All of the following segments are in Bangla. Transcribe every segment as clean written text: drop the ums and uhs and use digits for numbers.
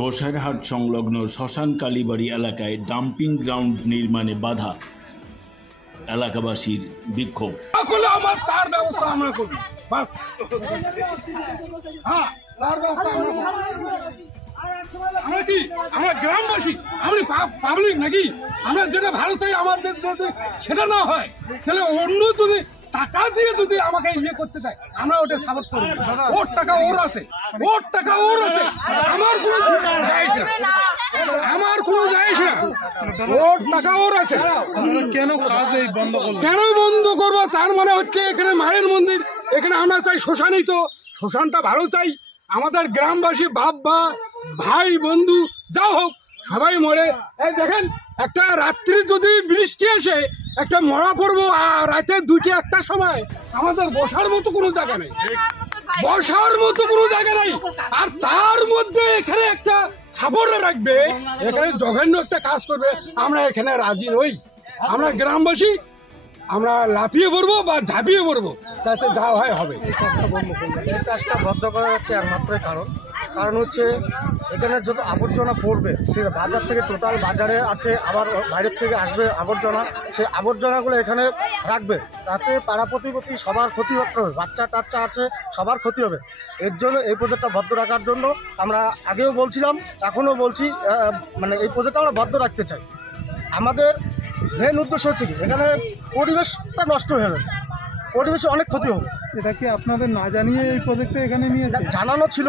কোষারহাট সংলগ্ন শ্মশান কালীবাড়ি এলাকায় ডাম্পিং গ্রাউন্ড নির্মাণে বাধা, এলাকাবাসীর বিক্ষোভ। আমার তার ব্যবস্থা আমরা করব, বাস। হ্যাঁ, তার ব্যবস্থা আমরা করব। আমরা কি আমরা গ্রামবাসী, আমরা পাবলিক নাকি? আমরা যেটা ভালো চাই আমাদের সেটা না হয়, তাহলে অন্য যদি টাকা দিয়ে যদি আমাকে ইয়ে করতে চায় আমরা ওটা সাপোর্ট করবো। ওর টাকা ওর আছে, ওর টাকা ওর আছে, আমার কোনো যায় না, আমার কোনো যায় না, ওর টাকা ওর আছে। কেন কাজ এই বন্ধ করলো? কেন বন্ধ করবো? তার মানে হচ্ছে এখানে মায়ের মন্দির, এখানে আমরা চাই শ্মশানই, তো শ্মশানটা ভালো চাই। আমাদের গ্রামবাসী বাপ বা ভাই বন্ধু যা হোক সবাই মরে। এই দেখেন, একটা রাত্রি যদি বৃষ্টি আসে একটা মরা পড়বো, আর রাতে 2টা-1টার সময় আমাদের বসার মতো কোনো জায়গা নেই, বসার মতো কোনো জায়গা নেই। আর তার মধ্যে এখানে একটা ছাপড়ে রাখবে, এখানে জঘন্য একটা কাজ করবে, আমরা এখানে রাজি নই। আমরা গ্রামবাসী, আমরা লাফিয়ে পড়বো বা ঝাঁপিয়ে পড়বো, তাতে যা হয় হবে। এই কাজটা বন্ধ করা যাচ্ছে একমাত্রই কারণ হচ্ছে এখানে যত আবর্জনা পড়বে, সে বাজার থেকে টোটাল বাজারে আছে, আবার বাইরের থেকে আসবে আবর্জনা, সেই আবর্জনাগুলো এখানে রাখবে, তাতে পাড়া প্রতিবেশী সবার ক্ষতি হবে, বাচ্চা টাচ্চা আছে সবার ক্ষতি হবে। এর জন্য এই প্রজেক্টটা বদ্ধ রাখার জন্য আমরা আগেও বলছিলাম, এখনও বলছি, মানে এই প্রজেক্টটা আমরা বদ্ধ রাখতে চাই। আমাদের মেন উদ্দেশ্য হচ্ছে কি, এখানে পরিবেশটা নষ্ট হয়ে যাবে, পরিবেশে অনেক ক্ষতি হবে। এটা কি আপনাদের না জানিয়ে এই প্রজেক্টটা এখানে নিয়ে জানানো ছিল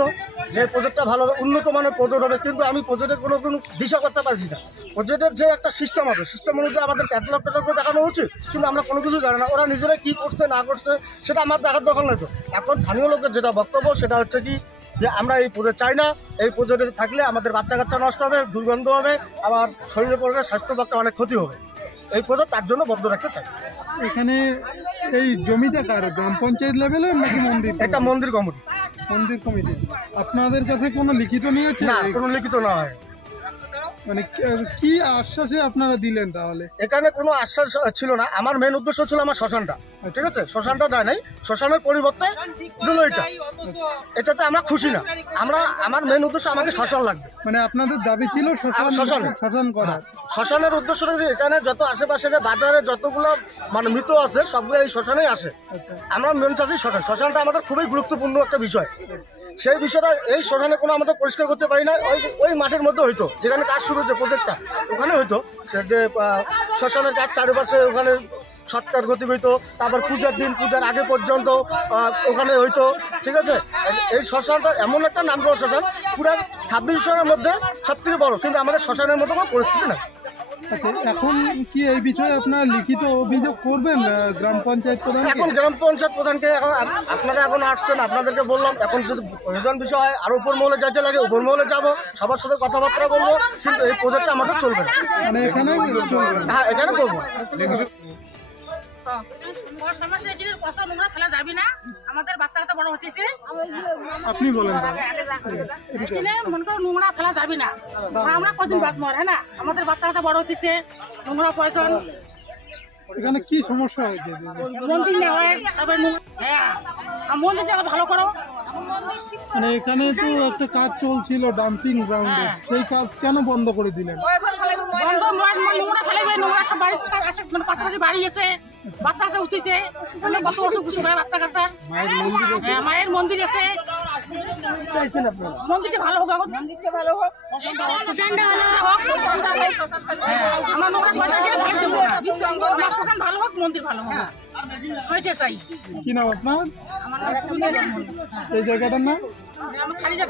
যে প্রজেক্টটা ভালো উন্নত মানের প্রজেক্ট হবে, কিন্তু আমি প্রজেক্টের কোনো দিশা করতে পারছি না। প্রজেক্টের যে একটা সিস্টেম আছে, সিস্টেম অনুযায়ী আমাদের ক্যাটালগ করে দেখানো উচিত, কিন্তু আমরা কোনো কিছু জানি না। ওরা নিজেরা কী করছে না করছে সেটা আমার দেখার দরকার নয়। তো এখন স্থানীয় লোকের যেটা বক্তব্য সেটা হচ্ছে কি, যে আমরা এই প্রজেক্ট চাই না, এই প্রজেক্টে থাকলে আমাদের বাচ্চা কাচ্চা নষ্ট হবে, দুর্গন্ধ হবে, আমার শরীরে পড়বে, স্বাস্থ্য পক্ষে অনেক ক্ষতি হবে। এই প্রজেক্ট তার জন্য বন্ধ রাখতে চাই। এখানে এই জমিটা কার, গ্রাম পঞ্চায়েত লেভেলের নাকি মন্দির? এটা মন্দির কমিটি। মন্দির কমিটি। আপনাদের কাছে কোনো লিখিত নিয়েছে? না, কোনো লিখিত না হয়। মানে কি আশ্বাসে আপনারা দিলেন তাহলে? এখানে কোনো আশ্বাস ছিল না। আমার মেন উদ্দেশ্য ছিল আমার শ্মশানটা, ঠিক আছে, শ্মশানটা দেয় নাই, শ্মশানের পরিবর্তে দিল এটাতে আমরা খুশি না। আমার মেন উদ্দেশ্য আমাকে শ্মশান লাগবে। মানে আপনাদের দাবি ছিল শ্মশান করা। শ্মশানের উদ্দেশ্যটা যে এখানে যত আশেপাশে যে বাজারে যতগুলো মানে মৃত আছে সবগুলো এই শ্মশানেই আসে। আমরা মেন চাচ্ছি শ্মশানটা আমাদের খুবই গুরুত্বপূর্ণ একটা বিষয়। সেই বিষয়টা এই শ্মশানে কোনো আমাদের পরিষ্কার করতে পারি না। ওই মাঠের মধ্যে হইতো, যেখানে কাজ শুরু হচ্ছে প্রজেক্টটা, ওখানে হইতো সে যে শ্মশানের কাজ চারিপাশে ওখানে সৎকার গতি হইতো, তারপর পূজার দিন, পূজার আগে পর্যন্ত ওখানে হইতো, ঠিক আছে। এই শ্মশানটা এমন একটা নাম করা শ্মশান, পুরো 26 শ্মশানের মধ্যে সবথেকে বড়, কিন্তু আমাদের শ্মশানের মতো কোনো পরিস্থিতি না। এখন কি এই বিষয়ে আপনারা লিখিত অভিযোগ করবেন গ্রাম পঞ্চায়েত প্রধান? এখন গ্রাম পঞ্চায়েত প্রধানকে এখন আপনারা এখন আসছেন, আপনাদেরকে বললাম, এখন যদি প্রয়োজন বিষয় হয় আরো উপর মহলে যাইতে লাগে, উপর মহলে যাবো, সবার সাথে কথাবার্তা বলবো, কিন্তু এই প্রজেক্টটা আমাদের চলবে না। মানে এখানে হ্যাঁ, এখানে করবো। আমাদের বাচ্চা কাচ্চা বড় হচ্ছে, আপনি বলেন মনে করো নোংরা ফেলা যাবে না। আমরা কদিন বাদ মর, হ্যাঁ না, আমাদের বাচ্চা কাচ্চা বড় হচ্ছে, নোংরা পয়সন। এখানে কি সমস্যা হয়েছে? মন্দির নেওয়া হয়, তারপরে হ্যাঁ মন্দির জায়গা ভালো করো। মানে এখানে তো একটা কাজ চলছিল ডাম্পিং গ্রাউন্ডে, সেই কাজ কেন বন্ধ করে দিলেন? বন্ধ, নোংরা ফেলাবে, নোংরা সব বাড়ির মানে পাশাপাশি বাড়ি এসে বাচ্চা কাচ্চা উঠেছে, কত অসুখ বিসুখ হয় বাচ্চা কাচ্চার। মায়ের মন্দির আছে, মন্দিরটা ভালো হোক, মন্দিরটা ভালো হোক, আমার নোংরা শ্মশান ভালো হোক, মন্দির ভালো হোক, ওইটা চাই। কি নাম আপনার? এই জায়গাটার নাম খালি যা